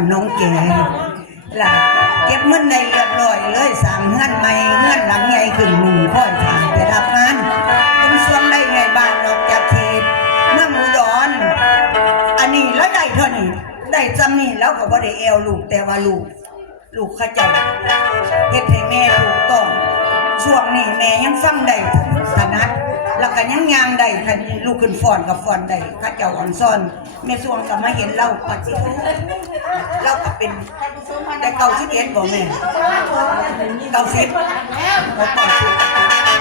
านน้องแก่ล่ะเก็บเงินได้เรียบร้อยเลยสั่งเงินใหม่เงินหลังใหญ่ขึ้นค่อยผ่านไปรับงานเป็นช่วงได้ไงบ้านนอกจากเขตเมืองอุดรอันนี้แล้วได้เท่านี้ได้จำนี่แล้วก็บ่ได้แอวลูกแต่ว่าลูกข้าเจ้าเฮ็ดให้แม่ถูกต้องช่วงนี้แม่ยังฟังได้ถนัดแล้วก็ยังยางได้คันลูกขึ้นฟ้อนกับฟ้อนได้ข้าเจ้าอ่อนซ่อนแม่ช่วงก็มาเห็นเราปฏิเราก็เป็นได้91บ่แม่90บ่ต่อสิเ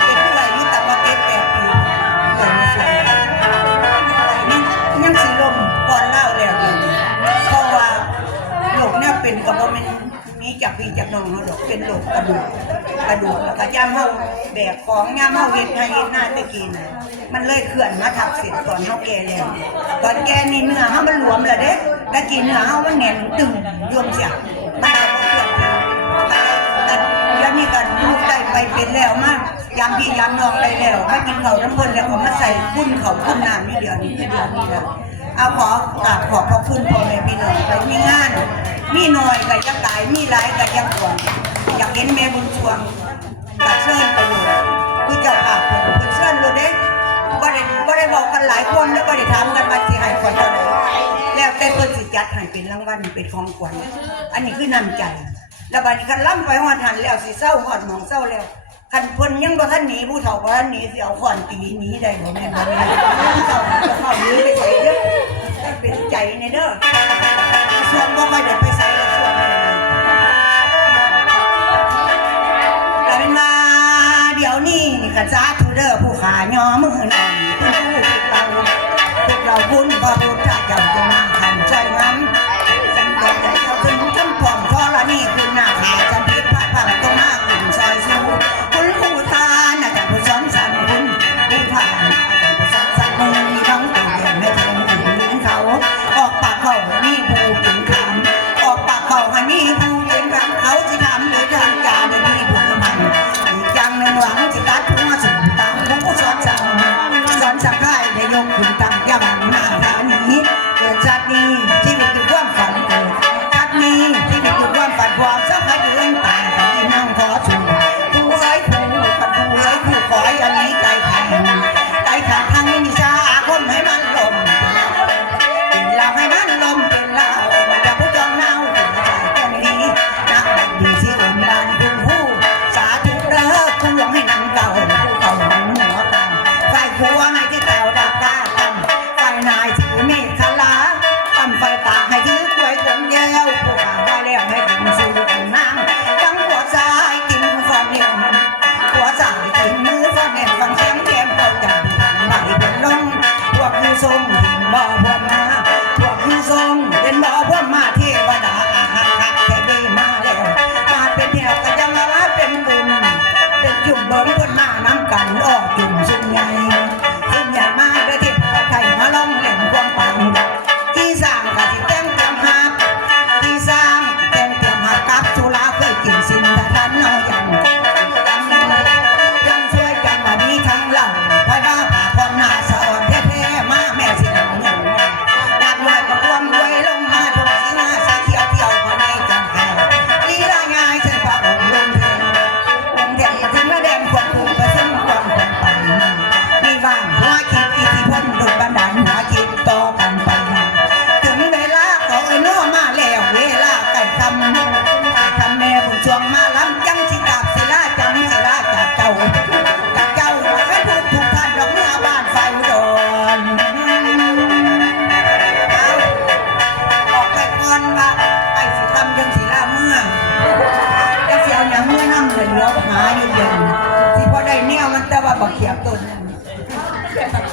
ป็นผู้ใหญ่นี่แต่ว่าเก็บ8 ปีแต่แม่ช่วงยังสิลมก่อนเล่าแล้วเพราะว่าโรคเนี่ยเป็นก็บ่แม่นนี้จากพี่จากน้องเขาดอกเป็นโรคกระดูกแล้วก็ย่ามเฮาแบกของย่ามเฮาเฮ็ดให้เฮ็ดหน้าตะกี้น่ะมันเลยเคลื่อนมาทับเส้นตอนเฮาแก่แล้วตอนแก่นี่เนื้อเฮามันหลวมแล้วเด้ตะกี้เนื้อเฮามันแน่นตึงโยมเสียมันบ่เคลื่อนแต่แล้วนี่ก็ลูกได้ไปเป็นแล้วมายามพี่ยามน้องได้แล้วมากินข้าวน้ำเพิ่นแล้วก็มาใส่คุ้นข้าวคุ้นน้ำนี่เดียวนี้แล้วเอาขอบพระคุณพ่อแม่พี่น้องไปมีงานมีน้อยก็ยังตายมีหลายก็ยังก่อนอยากเห็นแม่บุญช่วงก็เชิญไปเลยคือเจ้าภาพเพิ่นเชิญเลยเด้บ่ได้บอกกันหลายคนแล้วบ่ได้ถามกันว่าสิให้คนเท่าใดแล้วแต่เพิ่นสิจัดให้เป็นรางวัลเป็นของขวัญอันนี้คือน้ำใจแล้วบัดนี้คันล้ำไปฮอดหันแล้วสิเศร้าฮอดหมองเศร้าแล้วคันเพิ่นยังบ่ทันหนีผู้เฒ่าบ่ทันหนีสิเอาค้อนตีหนีได้บ่แม่นบ่แม่นเข้าหนีไปใส่เด้อเป็นใจในเด้อส่วนบ่ค่อยได้ไปใส่แล้วส่วนนั้นแต่เป็นมาเดี๋ยวนี้นี่ก็สาธุเด้อผู้ขาย่อมือนอนผู้เต่าพวกเราบุญพระพุทธเจ้าจะมาทำใจงั้นสังเกตใจเขาถึงจำพร้อมพอละนี่คือหน้าขาจำพิษพระพังก็มาหุ่นซอยสู้คุณผู้ทานอาจารย์ผู้สอนสั่งคุณผู้ผ่านผู้สอนสั่งคุณมีน้องตัวเด่นไม่ถึงถึงเขาออกปากเขามีผู้ถึงคำออกปากเขาให้มีผู้ถึงคำเขาจะทำโดยทางการโดยมีผู้มันอีกอย่างหนึ่งหวังจะตัดหัวสุดตามผู้สอนสั่งให้ได้ยกขึ้นตั้งย่ำหน้าฐานนี้เกิดชาตินี้ที่มีคือความฝันเกิดชาตินี้ที่มีคือความฝันความสักให้เดินตายให้นั่งขอชูผู้ไร้ผู้ปัดผู้ไร้ผู้ขออันนี้ใจแข็งทางนี้นิชาคนให้มันลมเป็นเราให้มันลมเป็นเรามันจะผู้จองเน่าแค่นี้นักดังดีที่อุ่นบานผู้ผู้สาธุเด้อผู้หลงให้นางเก่าผู้เก่าหัวตังไฟผัวให้ที่เก่าดักกาตังไฟนายถือมีดคลาตั้มไฟตาให้ถือกล้วยจนแย้วผู้ขาได้แล้วให้กินสู่กันนางจังหัวใจกินฟอนเนียนหัวใจกินมือฟอนเนียนฟังเสียงแก้มเข้าจับไหลเป็นลงพวกผู้ทรงหินบ่อพวกมาพวกผู้ทรงเป็นบ่อพวกมาเทวดาหักแค่ดีมาแล้วมาเป็นเที่ยวก็จะมาเป็นบุญเป็นจุ่มบนบนหน้าน้ำกันออกจุ่มซุ่มใหญ่มาได้เทพไทยมาลองเล่นความปังที่สร้างกะที่แต้มเตรียมหักที่สร้างแต้มเตรียมหักกับสุราเคยกินสินแต่ท่านน้อยยังช่วยกันแบบนี้ทั้งเราพอยบ้าผ่าพรหน้าสอนแท้ๆมาแม่สิหนังหนังดักรวยก็รวมรวยลงมาทุกสิหน้าใส่เที่ยวพอในจังแห่ลีลาง่ายเช่นพระองค์ลงเทียนถึงละแดงควงคู่ไปซึ่งความควงปันมีบ้านหัวคิดอิทธิพลดุจบันดาลหัวคิดต่อกันไปถึงเวลาเขาน้อมาแล้วเวลาใกล้คำแม่ผู้ช่วงมาล้ำจังสิกาบศิลาจังศิลาจากเจ้าให้พูดถูกท่านดอกเนื้อบ้านไฟโดนออกไปก่อนว่าไอ้สิตำจังศิลาเมื่อจะเสียวอย่างเมื่อนั่งเลยเลี้ยวหาอยู่เย็นที่พอได้เนี่ยมันแต่ว่าบักเขียบต้น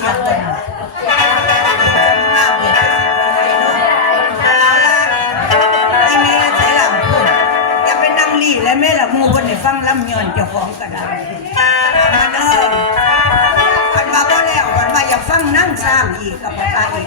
ขาดเลยและแม่ละมูคนในฟังลำย้อนเจ้าของก็ได้มาเด้อคันว่าบ่แล้วคันว่าอยากฟังนั่งสร้างอีกกับพ่อตาอีก